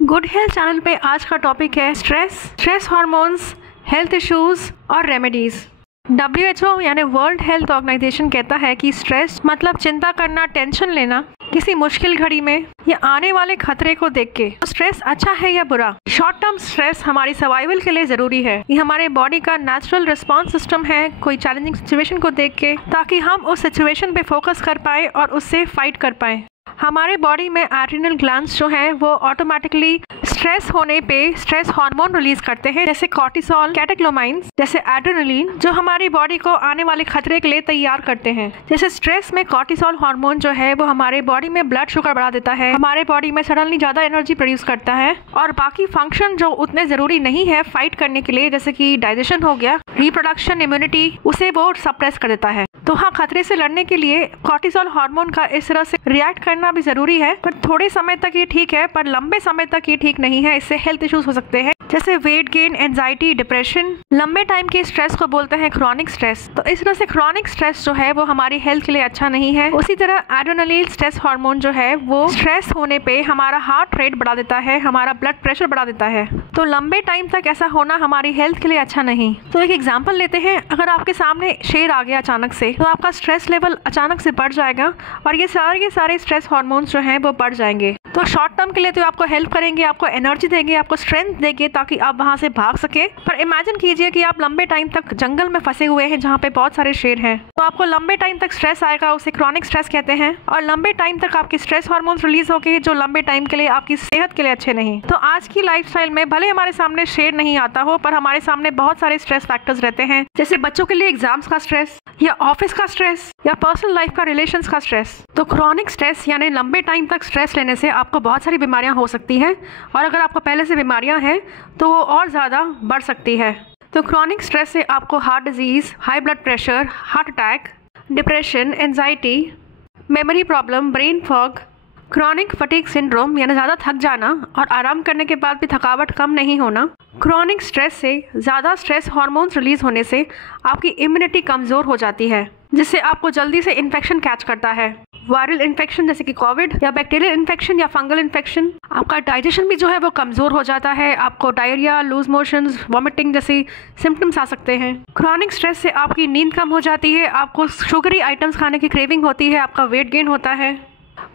Good health channel पे आज का टॉपिक है स्ट्रेस हार्मोन्स, हेल्थ इश्यूज और रेमेडीज। WHO यानी वर्ल्ड हेल्थ ऑर्गेनाइजेशन कहता है कि स्ट्रेस मतलब चिंता करना, टेंशन लेना किसी मुश्किल घड़ी में या आने वाले खतरे को देख के। तो स्ट्रेस अच्छा है या बुरा? शॉर्ट टर्म स्ट्रेस हमारी सर्वाइवल के लिए जरूरी है। ये हमारे बॉडी का नेचुरल रिस्पॉन्स सिस्टम है कोई चैलेंजिंग सिचुएशन को देख के, ताकि हम उस सिचुएशन पे फोकस कर पाए और उससे फाइट कर पाए। हमारे बॉडी में एड्रिनल ग्लैंड्स जो हैं वो ऑटोमेटिकली स्ट्रेस होने पे स्ट्रेस हार्मोन रिलीज करते हैं, जैसे कॉर्टिसोल, कैटेक्लोमाइंस, जैसे एड्रेनलिन, जो हमारी बॉडी को आने वाले खतरे के लिए तैयार करते हैं। जैसे स्ट्रेस में कॉर्टिसोल हार्मोन जो है वो हमारे बॉडी में ब्लड शुगर बढ़ा देता है, हमारे बॉडी में सडनली ज्यादा एनर्जी प्रोड्यूस करता है और बाकी फंक्शन जो उतने जरूरी नहीं है फाइट करने के लिए, जैसे कि डाइजेशन हो गया, रिप्रोडक्शन, इम्यूनिटी, उसे वो सप्रेस कर देता है। तो हाँ, खतरे से लड़ने के लिए कॉर्टिसोल हार्मोन का इस तरह से रिएक्ट करना भी जरूरी है, पर थोड़े समय तक ये ठीक है, पर लंबे समय तक ये ठीक नहीं है। इससे हेल्थ इश्यूज हो सकते हैं, जैसे वेट गेन, एंजाइटी, डिप्रेशन। लंबे टाइम के स्ट्रेस को बोलते हैं क्रॉनिक स्ट्रेस। तो इस तरह से क्रॉनिक स्ट्रेस जो है वो हमारी हेल्थ के लिए अच्छा नहीं है। उसी तरह एड्रेनलिन स्ट्रेस हार्मोन जो है वो स्ट्रेस होने पे हमारा हार्ट रेट बढ़ा देता है, हमारा ब्लड प्रेशर बढ़ा देता है। तो लंबे टाइम तक ऐसा होना हमारी हेल्थ के लिए अच्छा नहीं। तो एक एग्जाम्पल लेते हैं, अगर आपके सामने शेर आ गया अचानक से, तो आपका स्ट्रेस लेवल अचानक से बढ़ जाएगा और ये सारे स्ट्रेस हार्मोन्स जो हैं वो बढ़ जाएंगे। तो शॉर्ट टर्म के लिए तो आपको हेल्प करेंगे, आपको एनर्जी देंगे, आपको स्ट्रेंथ देंगे ताकि आप वहां से भाग सके। पर इमेजिन कीजिए कि आप लंबे टाइम तक जंगल में फंसे हुए हैं जहाँ पे बहुत सारे शेर हैं, तो आपको लंबे टाइम तक स्ट्रेस आएगा, उसे क्रॉनिक स्ट्रेस कहते हैं। और लंबे टाइम तक आपके स्ट्रेस हार्मोन्स रिलीज होंगे जो लंबे टाइम के लिए आपकी सेहत के लिए अच्छे नहीं। तो आज की लाइफस्टाइल में भले हमारे सामने शेर नहीं आता हो, पर हमारे सामने बहुत सारे स्ट्रेस फैक्टर्स रहते हैं, जैसे बच्चों के लिए एग्जाम्स का स्ट्रेस, या ऑफिस का स्ट्रेस, या पर्सनल लाइफ का, रिलेशंस का स्ट्रेस। तो क्रॉनिक स्ट्रेस यानी लंबे टाइम तक स्ट्रेस लेने से आपको बहुत सारी बीमारियां हो सकती हैं, और अगर आपको पहले से बीमारियां हैं तो वो और ज़्यादा बढ़ सकती है। तो क्रॉनिक स्ट्रेस से आपको heart disease, high blood pressure, heart attack, depression, anxiety, memory problem, brain fog, chronic fatigue syndrome यानी ज़्यादा थक जाना और आराम करने के बाद भी थकावट कम नहीं होना। क्रॉनिक स्ट्रेस से ज़्यादा स्ट्रेस हार्मोन्स रिलीज होने से आपकी इम्यूनिटी कमज़ोर हो जाती है, जिससे आपको जल्दी से इन्फेक्शन कैच करता है। वायरल इन्फेक्शन जैसे कि कोविड, या बैक्टीरियल इन्फेक्शन या फंगल इन्फेक्शन। आपका डाइजेशन भी जो है वो कमज़ोर हो जाता है, आपको डायरिया, लूज मोशंस, वॉमिटिंग जैसी सिम्टम्स आ सकते हैं। क्रॉनिक स्ट्रेस से आपकी नींद कम हो जाती है, आपको शुगरी आइटम्स खाने की क्रेविंग होती है, आपका वेट गेन होता है।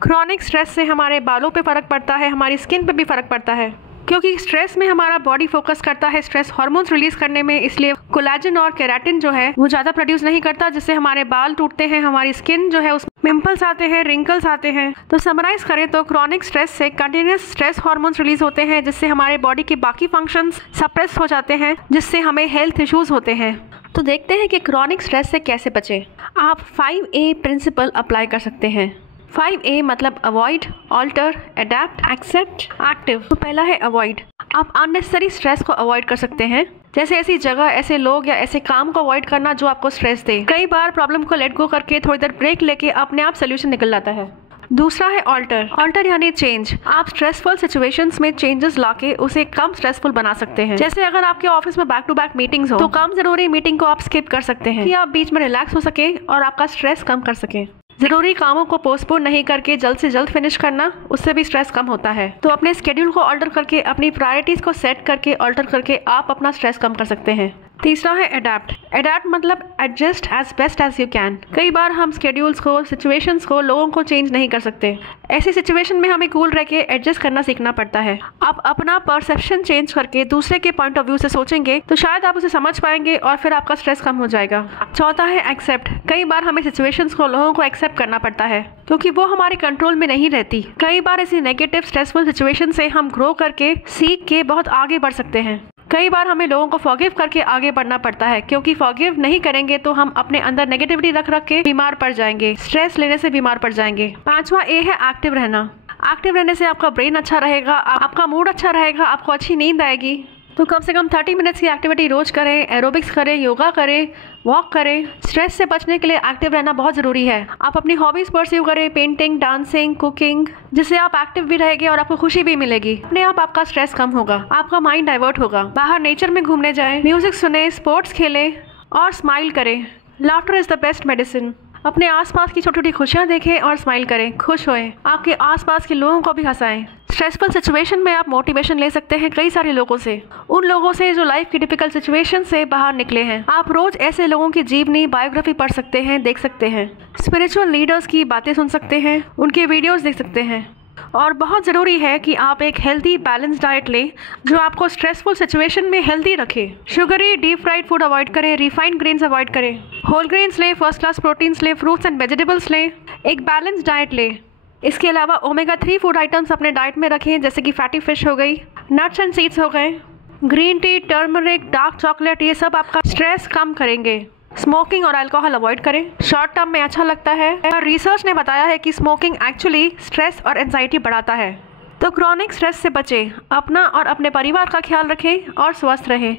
क्रॉनिक स्ट्रेस से हमारे बालों पे फ़र्क पड़ता है, हमारी स्किन पे भी फ़र्क पड़ता है, क्योंकि स्ट्रेस में हमारा बॉडी फोकस करता है स्ट्रेस हार्मोन्स रिलीज करने में, इसलिए कोलेजन और केराटिन जो है वो ज़्यादा प्रोड्यूस नहीं करता, जिससे हमारे बाल टूटते हैं, हमारी स्किन जो है उसमें पिंपल्स आते हैं, रिंकल्स आते हैं। तो समराइज करें तो क्रॉनिक स्ट्रेस से कंटिन्यूस स्ट्रेस हार्मोन्स रिलीज होते हैं, जिससे हमारे बॉडी के बाकी फंक्शंस सप्रेस हो जाते हैं, जिससे हमें हेल्थ इश्यूज होते हैं। तो देखते हैं कि क्रॉनिक स्ट्रेस से कैसे बचें। आप 5A प्रिंसिपल अप्लाई कर सकते हैं। 5A मतलब avoid, alter, adapt, accept, active. तो पहला है अवॉइड। आप अननेसेसरी स्ट्रेस को अवॉइड कर सकते हैं, जैसे ऐसी जगह, ऐसे लोग या ऐसे काम को अवॉइड करना जो आपको स्ट्रेस दे। कई बार प्रॉब्लम को लेट गो करके थोड़ी देर ब्रेक लेके अपने आप सोल्यूशन निकल जाता है। दूसरा है ऑल्टर। ऑल्टर यानी चेंज। आप स्ट्रेसफुल सिचुएशंस में चेंजेस लाके उसे कम स्ट्रेसफुल बना सकते हैं। जैसे अगर आपके ऑफिस में बैक टू बैक मीटिंग्स हो, तो कम जरूरी मीटिंग को आप स्किप कर सकते हैं, कि आप बीच में रिलैक्स हो सके और आपका स्ट्रेस कम कर सके। जरूरी कामों को पोस्टपोन नहीं करके जल्द से जल्द फिनिश करना, उससे भी स्ट्रेस कम होता है। तो अपने स्केड्यूल को ऑल्टर करके, अपनी प्रायोरिटीज को सेट करके, ऑल्टर करके आप अपना स्ट्रेस कम कर सकते हैं। तीसरा है अडेप्ट। अडेप्ट मतलब adjust as best as you can. कई बार हम स्केड्यूल्स को, सिचुएशंस को, लोगों को चेंज नहीं कर सकते। ऐसी सिचुएशन में हमें कूल रह के एडजस्ट करना सीखना पड़ता है। आप अपना परसेप्शन चेंज करके दूसरे के पॉइंट ऑफ व्यू से सोचेंगे तो शायद आप उसे समझ पाएंगे और फिर आपका स्ट्रेस कम हो जाएगा। चौथा है एक्सेप्ट। कई बार हमें सिचुएशंस को, लोगों को एक्सेप्ट करना पड़ता है, क्योंकि वो हमारे कंट्रोल में नहीं रहती। कई बार ऐसी नेगेटिव स्ट्रेसफुल सिचुएशन से हम ग्रो करके, सीख के बहुत आगे बढ़ सकते हैं। कई बार हमें लोगों को फॉरगिव करके आगे बढ़ना पड़ता है, क्योंकि फॉरगिव नहीं करेंगे तो हम अपने अंदर नेगेटिविटी रख के बीमार पड़ जाएंगे, स्ट्रेस लेने से बीमार पड़ जाएंगे। पांचवा ए है एक्टिव रहना। एक्टिव रहने से आपका ब्रेन अच्छा रहेगा, आपका मूड अच्छा रहेगा, आपको अच्छी नींद आएगी। तो कम से कम 30 मिनट्स की एक्टिविटी रोज करें, एरोबिक्स करें, योगा करें, वॉक करें। स्ट्रेस से बचने के लिए एक्टिव रहना बहुत ज़रूरी है। आप अपनी हॉबीज़ परस्यू करें, पेंटिंग, डांसिंग, कुकिंग, जिससे आप एक्टिव भी रहेंगे और आपको खुशी भी मिलेगी। अपने आप आपका स्ट्रेस कम होगा, आपका माइंड डाइवर्ट होगा। बाहर नेचर में घूमने जाएं, म्यूजिक सुने, स्पोर्ट्स खेलें और स्माइल करें। Laughter is the best medicine. अपने आसपास की छोटी छोटी खुशियाँ देखें और स्माइल करें, खुश होएं। आपके आसपास के लोगों को भी हंसाएं। स्ट्रेसफुल सिचुएशन में आप मोटिवेशन ले सकते हैं कई सारे लोगों से, उन लोगों से जो लाइफ की टिपिकल सिचुएशन से बाहर निकले हैं। आप रोज ऐसे लोगों की जीवनी बायोग्राफी पढ़ सकते हैं, देख सकते हैं, स्पिरिचुअल लीडर्स की बातें सुन सकते हैं, उनके वीडियोस देख सकते हैं। और बहुत ज़रूरी है कि आप एक हेल्दी बैलेंस डाइट लें जो आपको स्ट्रेसफुल सिचुएशन में हेल्दी रखे। Sugary deep fried food avoid करें, रिफाइंड ग्रेन्स अवॉइड करें, होल ग्रेन्स लें, फर्स्ट क्लास प्रोटीन्स लें, फ्रूट्स एंड वेजिटेबल्स लें, एक बैलेंस डाइट लें। इसके अलावा ओमेगा 3 फूड आइटम्स अपने डाइट में रखें, जैसे कि फैटी फिश हो गई, नट्स एंड सीड्स हो गए, green tea, turmeric, dark chocolate, ये सब आपका स्ट्रेस कम करेंगे। स्मोकिंग और अल्कोहल अवॉइड करें, शॉर्ट टर्म में अच्छा लगता है और रिसर्च ने बताया है कि स्मोकिंग एक्चुअली स्ट्रेस और एंजाइटी बढ़ाता है। तो क्रॉनिक स्ट्रेस से बचें, अपना और अपने परिवार का ख्याल रखें और स्वस्थ रहें।